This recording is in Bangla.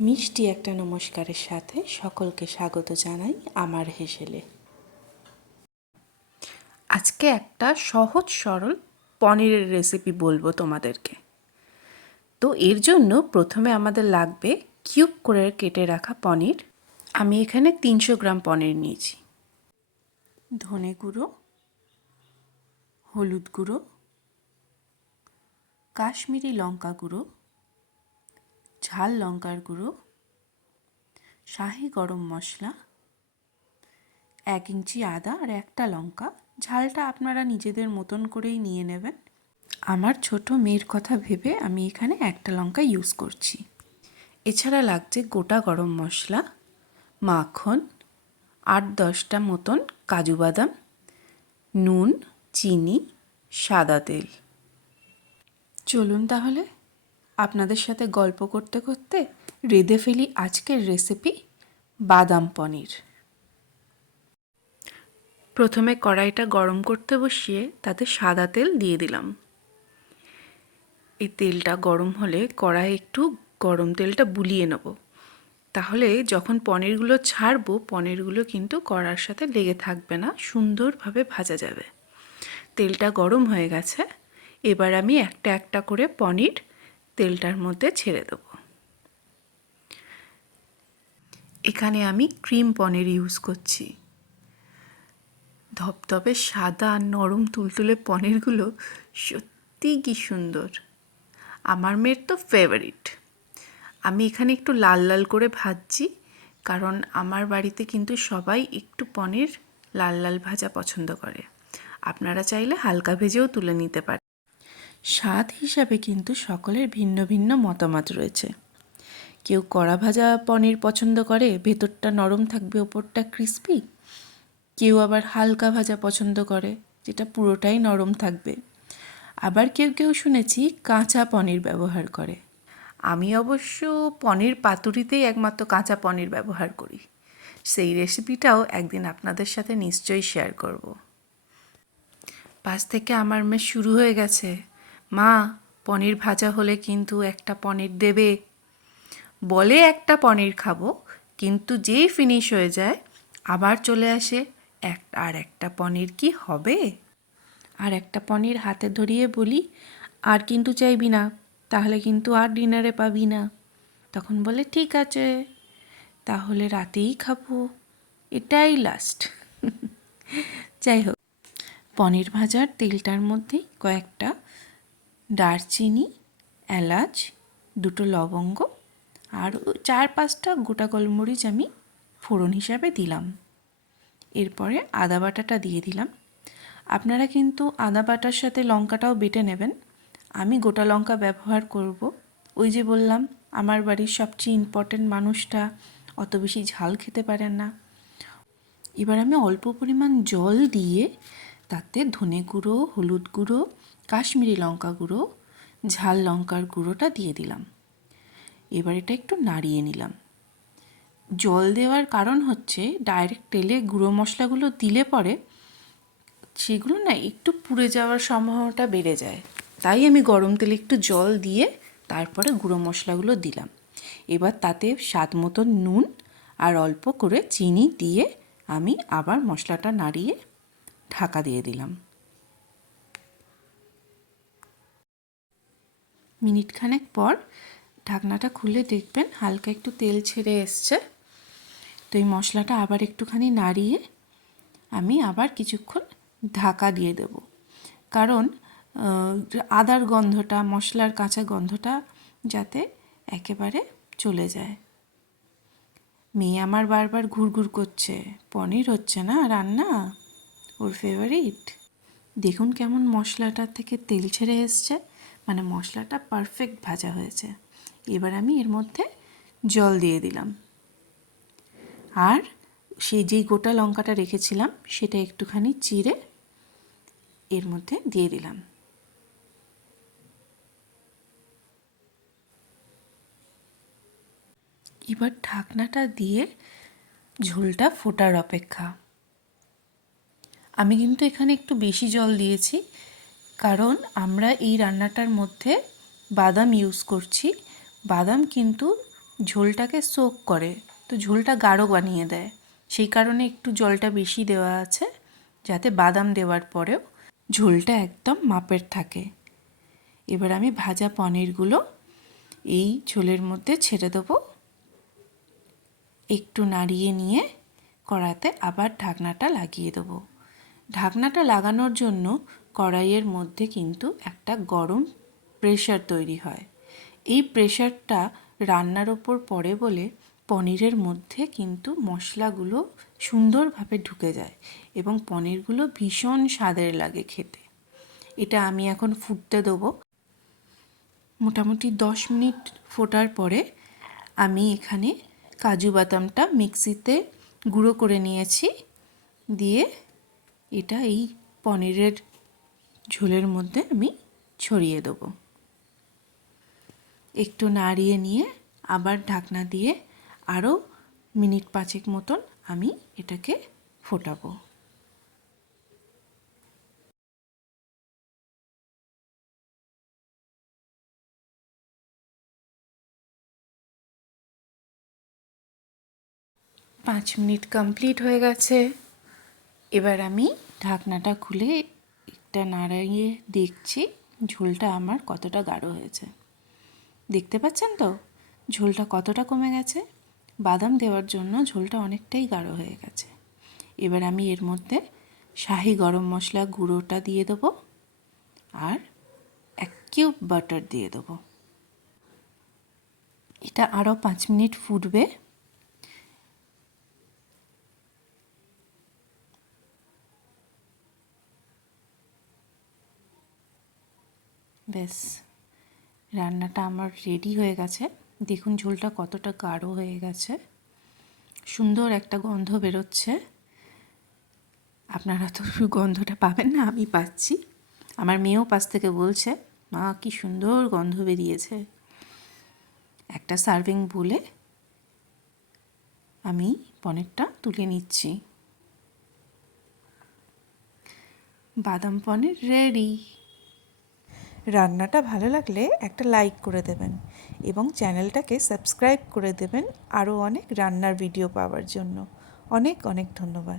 মিষ্টি একটা নমস্কারের সাথে সকলকে স্বাগত জানাই আমার হেসেলে। আজকে একটা সহজ সরল পনিরের রেসিপি বলব তোমাদেরকে। তো এর জন্য প্রথমে আমাদের লাগবে কিউব করে কেটে রাখা পনির। আমি এখানে তিনশো গ্রাম পনির নিয়েছি। ধনে গুঁড়ো, হলুদ গুঁড়ো, কাশ্মীরি লঙ্কা গুঁড়ো ঝাল লঙ্কার গুঁড়ো, শাহি গরম মশলা, এক ইঞ্চি আদা আর একটা লঙ্কা। ঝালটা আপনারা নিজেদের মতন করেই নিয়ে নেবেন। আমার ছোট মেয়ের কথা ভেবে আমি এখানে একটা লঙ্কা ইউজ করছি। এছাড়া লাগছে গোটা গরম মশলা, মাখন, আট দশটা মতন কাজু বাদাম, নুন, চিনি, সাদা তেল। চলুন তাহলে। আপনাদের সাথে গল্প করতে করতে রেঁধে ফেলি আজকের রেসিপি বাদাম পনির। প্রথমে কড়াইটা গরম করতে বসিয়ে তাতে সাদা তেল দিয়ে দিলাম। এই তেলটা গরম হলে কড়াই একটু গরম তেলটা বুলিয়ে নেব। তাহলে যখন পনিরগুলো ছাড়বো, পনিরগুলো কিন্তু কড়ার সাথে লেগে থাকবে না, সুন্দরভাবে ভাজা যাবে। তেলটা গরম হয়ে গেছে। এবার আমি একটা একটা করে পনির তেলটার মধ্যে ছেড়ে দেব। এখানে আমি ক্রিম পনির ইউজ করছি। ধপধপে সাদা নরম তুলতুলে পনিরগুলো সত্যিই কি সুন্দর। আমার মেয়ের তো ফেভারিট আমি এখানে একটু লাল লাল করে ভাজছি, কারণ আমার বাড়িতে কিন্তু সবাই একটু পনির লাল লাল ভাজা পছন্দ করে। আপনারা চাইলে হালকা ভেজেও তুলে নিতে পারেন। স্বাদ হিসাবে কিন্তু সকলের ভিন্ন ভিন্ন মতামত রয়েছে। কেউ কড়া ভাজা পনির পছন্দ করে, ভেতরটা নরম থাকবে, ওপরটা ক্রিস্পি কেউ আবার হালকা ভাজা পছন্দ করে, যেটা পুরোটাই নরম থাকবে। আবার কেউ কেউ শুনেছি কাঁচা পনির ব্যবহার করে। আমি অবশ্য পনির পাতুরিতেই একমাত্র কাঁচা পনির ব্যবহার করি। সেই রেসিপিটাও একদিন আপনাদের সাথে নিশ্চয়ই শেয়ার করব। পাশ থেকে আমার মেয়ে শুরু হয়ে গেছে। মা, পনির ভাজা হলে কিন্তু একটা পনির দেবে। বলে একটা পনির খাব, কিন্তু যেই ফিনিশ হয়ে যায়, আবার চলে আসে এক আর একটা পনির কি হবে? আর একটা পনির হাতে ধরিয়ে বলি, আর কিন্তু চাইবি না, তাহলে কিন্তু আর ডিনারে পাবি না। তখন বলে, ঠিক আছে, তাহলে রাতেই খাব। এটাই লাস্ট যাই হোক, পনির ভাজার তেলটার মধ্যেই কয়েকটা দারচিনি, এলাচ, দুটো লবঙ্গ আর চার পাঁচটা গোটা গোলমরিচ আমি ফোড়ন হিসাবে দিলাম। এরপরে আদা বাটাটা দিয়ে দিলাম। আপনারা কিন্তু আদা বাটার সাথে লঙ্কাটাও বেটে নেবেন। আমি গোটা লঙ্কা ব্যবহার করব। ওই যে বললাম, আমার বাড়ির সবচেয়ে ইম্পর্টেন্ট মানুষটা অত বেশি ঝাল খেতে পারেন না। এবার আমি অল্প পরিমাণ জল দিয়ে তাতে ধনে গুঁড়ো, হলুদ গুঁড়ো কাশ্মীরি লঙ্কা গুঁড়ো, ঝাল লঙ্কার গুঁড়োটা দিয়ে দিলাম। এবার এটা একটু নাড়িয়ে নিলাম। জল দেওয়ার কারণ হচ্ছে ডাইরেক্ট তেলে গুঁড়ো মশলাগুলো দিলে পরে সেগুলো না একটু পুড়ে যাওয়ার সম্ভাবনাটা বেড়ে যায়। তাই আমি গরম তেলে একটু জল দিয়ে তারপরে গুঁড়ো মশলাগুলো দিলাম। এবার তাতে স্বাদ মতো নুন আর অল্প করে চিনি দিয়ে আমি আবার মশলাটা নাড়িয়ে ঢাকা দিয়ে দিলাম। মিনিটখানেক পর ঢাকনাটা খুলে দেখবেন হালকা একটু তেল ছেড়ে এসছে। তো এই মশলাটা আবার একটুখানি নাড়িয়ে আমি আবার কিছুক্ষণ ঢাকা দিয়ে দেব। কারণ আদার গন্ধটা, মশলার কাঁচা গন্ধটা যাতে একেবারে চলে যায়। মেয়ে আমার বারবার ঘুরঘুর করছে। পনির হচ্ছে না রান্না? ওর ফেভারিট দেখুন কেমন মশলাটার থেকে তেল ছেড়ে এসছে। মানে মশলাটা পারফেক্ট ভাজা হয়েছে। এবার আমি এর মধ্যে জল দিয়ে দিলাম। আর সেই যেই গোটা লঙ্কাটা রেখেছিলাম, সেটা একটুখানি চিড়ে এর মধ্যে দিয়ে দিলাম। এবার ঢাকনাটা দিয়ে ঝোলটা ফোটার অপেক্ষা। আমি কিন্তু এখানে একটু বেশি জল দিয়েছি কারণ আমরা এই রান্নাটার মধ্যে বাদাম ইউজ করছি। বাদাম কিন্তু ঝোলটাকে সোক করে, তো ঝোলটা গাঢ় বানিয়ে দেয়। সেই কারণে একটু জলটা বেশি দেওয়া আছে, যাতে বাদাম দেওয়ার পরেও ঝোলটা একদম মাপের থাকে। এবার আমি ভাজা পনিরগুলো এই ঝোলের মধ্যে ছেড়ে দেবো। একটু নাড়িয়ে নিয়ে কড়াতে আবার ঢাকনাটা লাগিয়ে দেবো। ঢাকনাটা লাগানোর জন্য কড়াইয়ের মধ্যে কিন্তু একটা গরম প্রেশার তৈরি হয়। এই প্রেশারটা রান্নার ওপর পড়ে বলে পনিরের মধ্যে কিন্তু মশলাগুলো সুন্দরভাবে ঢুকে যায় এবং পনিরগুলো ভীষণ স্বাদের লাগে খেতে। এটা আমি এখন ফুটতে দেবো। মোটামুটি দশ মিনিট ফোটার পরে আমি এখানে কাজু বাদামটা মিক্সিতে গুঁড়ো করে নিয়েছি। দিয়ে এটা এই পনিরের ঝোলের মধ্যে আমি ছড়িয়ে দেবো। একটু নাড়িয়ে নিয়ে আবার ঢাকনা দিয়ে আরও মিনিট পাঁচেক মতন আমি এটাকে ফোটাবো। পাঁচ মিনিট কমপ্লিট হয়ে গেছে। এবার আমি ঢাকনাটা খুলে একটা নাড়িয়ে দেখছি ঝোলটা আমার কতটা গাঢ় হয়েছে। দেখতে পাচ্ছেন তো? ঝোলটা কতটা কমে গেছে? বাদাম দেওয়ার জন্য ঝোলটা অনেকটাই গাঢ় হয়ে গেছে। এবার আমি এর মধ্যে শাহি গরম মশলা গুঁড়োটা দিয়ে দেবো আর এক কিউব বাটার দিয়ে দেবো। এটা আরও পাঁচ মিনিট ফুটবে। ব্যাস রান্নাটা আমার রেডি হয়ে গেছে। দেখুন ঝোলটা কতটা গাঢ় হয়ে গেছে। সুন্দর একটা গন্ধ বেরোচ্ছে। আপনারা তো গন্ধটা পাবেন না, আমি পাচ্ছি। আমার মেয়েও পাশ থেকে বলছে, মা, কি সুন্দর গন্ধ বেরিয়েছে। একটা সার্ভিং বলে আমি পনিরটা তুলে নিচ্ছি। বাদাম পনির রেডি রান্নাটা ভালো লাগলে একটা লাইক করে দেবেন এবং চ্যানেলটাকে সাবস্ক্রাইব করে দেবেন আরও অনেক রান্নার ভিডিও পাওয়ার জন্য। অনেক অনেক ধন্যবাদ।